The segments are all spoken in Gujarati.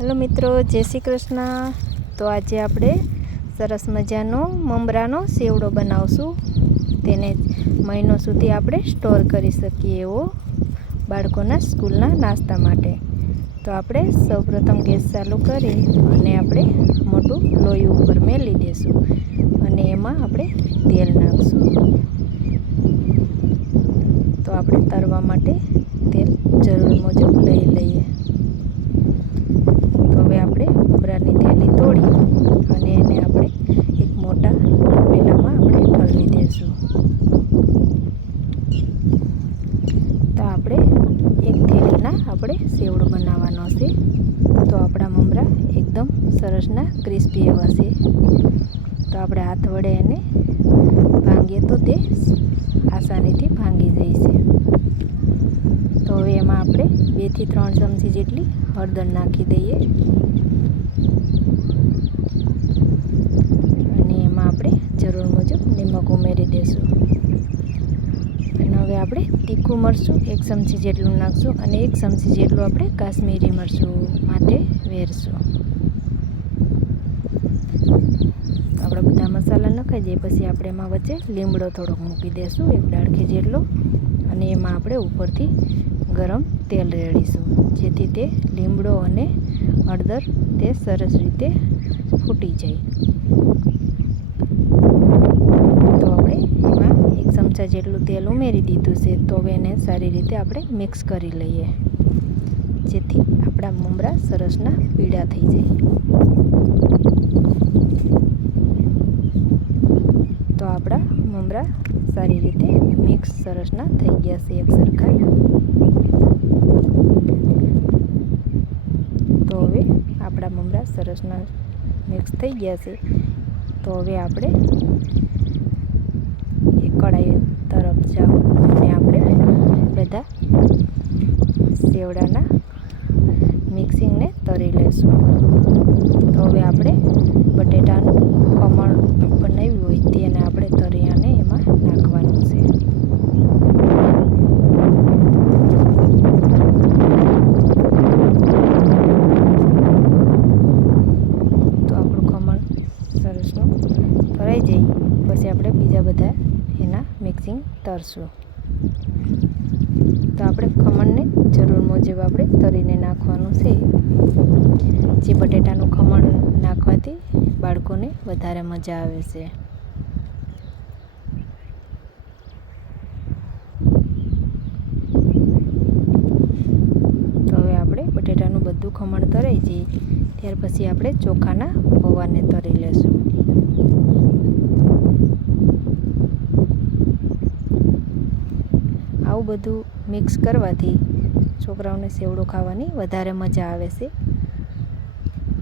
હેલો મિત્રો, જય શ્રી કૃષ્ણ. તો આજે આપણે સરસ મજાનો મમરાનો સેવડો બનાવશું. તેને મહિનો સુધી આપણે સ્ટોર કરી શકીએ એવો બાળકોના સ્કૂલના નાસ્તા માટે. તો આપણે સૌપ્રથમ ગેસ ચાલુ કરી અને આપણે મોટું લોહી ઉપર મેલી દઈશું અને એમાં આપણે તેલ નાખશું. તો આપણે તરવા માટે તેલ જરૂર મુજબ લઈ લઈએ તો હવે આપણે મમરાની થેલી તોડી અને એને આપણે એક મોટા તપેલામાં આપણે ઠલવી દઈશું તો આપણે એક થેલીના આપણે સેવડો બનાવવાનો છે. તો આપણા મમરા એકદમ સરસના ક્રિસ્પી એવા છે. તો આપણે હાથ વડે એને ભાંગીએ તો તે આસાનીથી ભાંગી જાય છે. તો હવે એમાં આપણે બેથી ત્રણ ચમચી જેટલી હળદર નાખી દઈએ અને એમાં આપણે જરૂર મુજબ નિમક ઉમેરી દઈશું અને હવે આપણે તીખું મરચું, એક ચમચી જેટલું નાખશું અને એક ચમચી જેટલું આપણે કાશ્મીરી મરચું માટે વેરશું. આપણા બધા મસાલા નખાઈ જાય, પછી આપણે એમાં વચ્ચે લીમડો થોડોક મૂકી દઈશું એક ડાળખી જેટલો, અને એમાં આપણે ઉપરથી ગરમ તેલ રેડીશું, જેથી તે લીમડો અને હળદર તે સરસ રીતે ફૂટી જાય તો આપણે એમાં એક ચમચા જેટલું તેલ ઉમેરી દીધું છે, તો હવે એને સારી રીતે આપણે મિક્સ કરી લઈએ. જેથી આપણા મમરા સરસના પીળા થઈ જાય. તો આપણા મમરા સારી રીતે મિક્સ સરસના થઈ ગયા છે એક સરખા તો હવે આપણા મમરા સરસના મિક્સ થઈ ગયા છે. તો હવે આપણે એક કઢાઈ તરફ જાઓ અને આપણે બધા સેવડાના મિક્સિંગને તરી લેશું. તો હવે આપણે બટેટાનું ખમણ બનાવ્યું હોય તેને આપણે તરિયાને એમાં નાખવાનું છે. તો આપણું ખમણ સરસનું તરાઈ જઈ પછી આપણે બીજા બધા એના મિક્સિંગ તરશું. તો આપણે ખમણને જરૂર મુજબ આપણે તરીને નાખવાનું છે. જે બટેટાનું ખમણ નાખવાથી બાળકોને વધારે મજા આવે છે. તો હવે આપણે બટેટાનું બધું ખમણ તરાઈ જઈએ. ત્યાર પછી આપણે ચોખાના પૌવાને તરી લેશું આવું બધું મિક્સ કરવાથી છોકરાઓને સેવડો ખાવાની વધારે મજા આવે છે.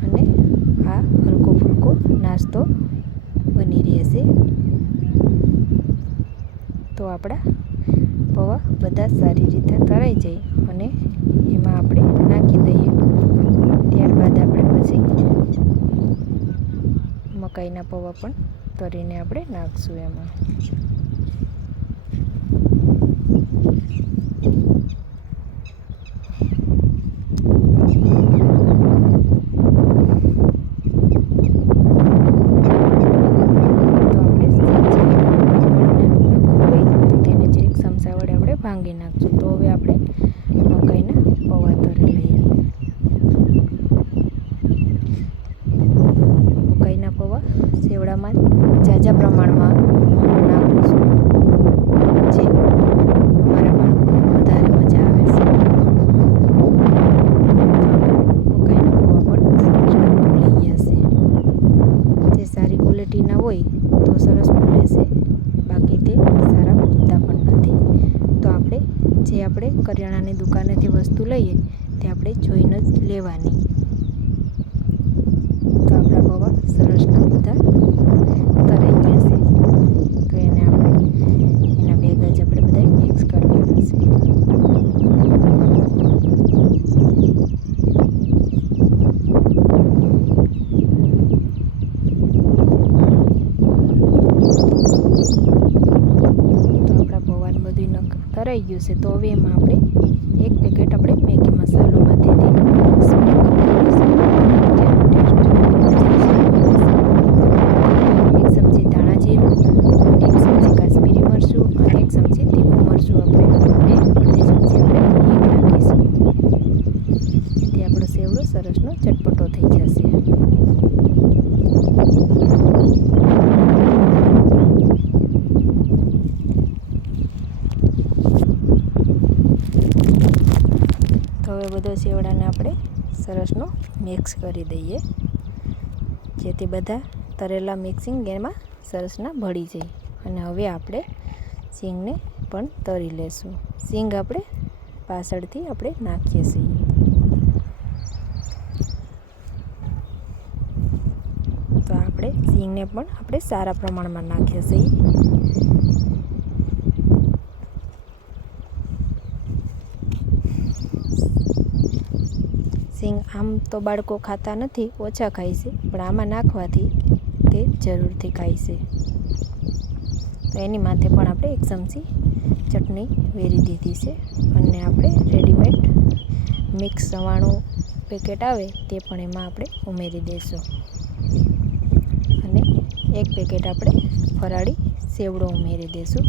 અને આ હલકો ફૂલકો નાસ્તો બની રહેશે તો આપણા પૌવા બધા સારી રીતે તરાઈ જાય અને એમાં આપણે નાખી દઈએ. ત્યારબાદ આપણે પછી મકાઈના પૌવા પણ તરીને આપણે નાખશું એમાં તો આપણે હોય તો તેને જરીક ચમચા વડે આપણે ભાંગી નાખશું તો હવે આપણે મકાઈના પૌવા તરી લઈએ. મકાઈના પૌવા સેવડામાં ઝાઝા પ્રમાણમાં નાખું છું જે અમારા બાળકોને વધારે મજા આવે છે મકાઈના પૌવા પણ સરસના ફૂલી ગયા છે જે સારી ક્વોલિટીના હોય તો સરસ ફૂલે છે બાકી તે સારા ફૂલતા પણ નથી તો આપણે જે આપણે કરિયાણાની દુકાનેથી વસ્તુ લઈએ તે આપણે જોઈને જ લેવાની. ગયું તો હવે એમાં આપણે એક પેકેટ આપણે મેગી મસાલોમાંથી એક ચમચી ધાણા એક ચમચી કાશ્મીરી મરચું અને એક ચમચી તીખું મરચું આપણે અને આપણે નાખીશું. જેથી આપણો સેવડો સરસનો ચટપટો થઈ જશે. તો હવે બધો સેવડાને આપણે સરસનો મિક્સ કરી દઈએ. જેથી બધા તરેલા મિક્સિંગ એમાં સરસના ભળી જાય. અને હવે આપણે સિંગને પણ તરી લેશું. સિંગ આપણે પાછળથી આપણે નાખીએ છીએ. તો આપણે સિંગને પણ આપણે સારા પ્રમાણમાં નાખીએ છીએ. સિંગ આમ તો બાળકો ખાતા નથી, ઓછા ખાય છે, પણ આમાં નાખવાથી તે જરૂરથી ખાય છે. તો એની માથે પણ આપણે એક ચમચી ચટણી વેરી દીધી છે અને આપણે રેડીમેડ મિક્સ સવાણું પેકેટ આવે તે પણ એમાં આપણે ઉમેરી દઈશું. અને એક પેકેટ આપણે ફરાળી સેવડો ઉમેરી દઈશું.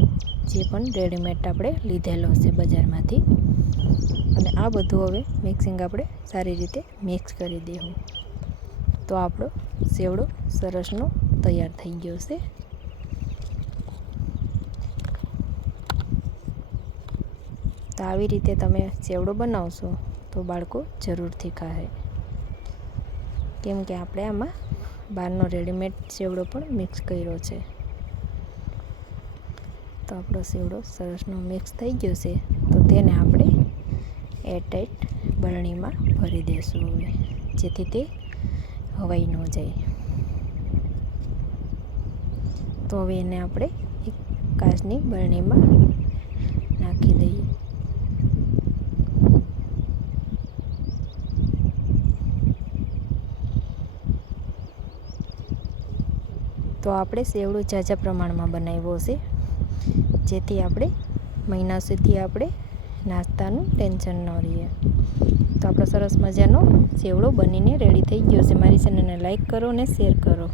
જે પણ રેડીમેડ આપણે લીધેલો છે બજારમાંથી. અને આ બધું હવે મિક્સિંગ આપણે સારી રીતે મિક્સ કરી દેવું. તો આપણો સેવડો સરસનો તૈયાર થઈ ગયો છે. તો આવી રીતે તમે સેવડો બનાવશો તો બાળકો જરૂરથી ખાશે કેમ કે આપણે આમાં બહારનો રેડીમેડ સેવડો પણ મિક્સ કર્યો છે. તો આપણો સેવડો સરસનો મિક્સ થઈ ગયો છે, તો તેને આપણે એરટાઈટ બરણીમાં ભરી દઈશું હવે, જેથી તે હવાઈ ન જાય. તો હવે એને આપણે એક કાચની બરણીમાં નાખી દઈએ. તો આપણે સેવડો ઝાઝા પ્રમાણમાં બનાવ્યો છે. જેથી આપણે મહિના સુધી આપણે નાસ્તાનું ટેન્શન ન રહીએ. તો આપણો સરસ મજાનો સેવડો બનીને રેડી થઈ ગયો છે. મારી ચેનલને લાઈક કરો અને શેર કરો.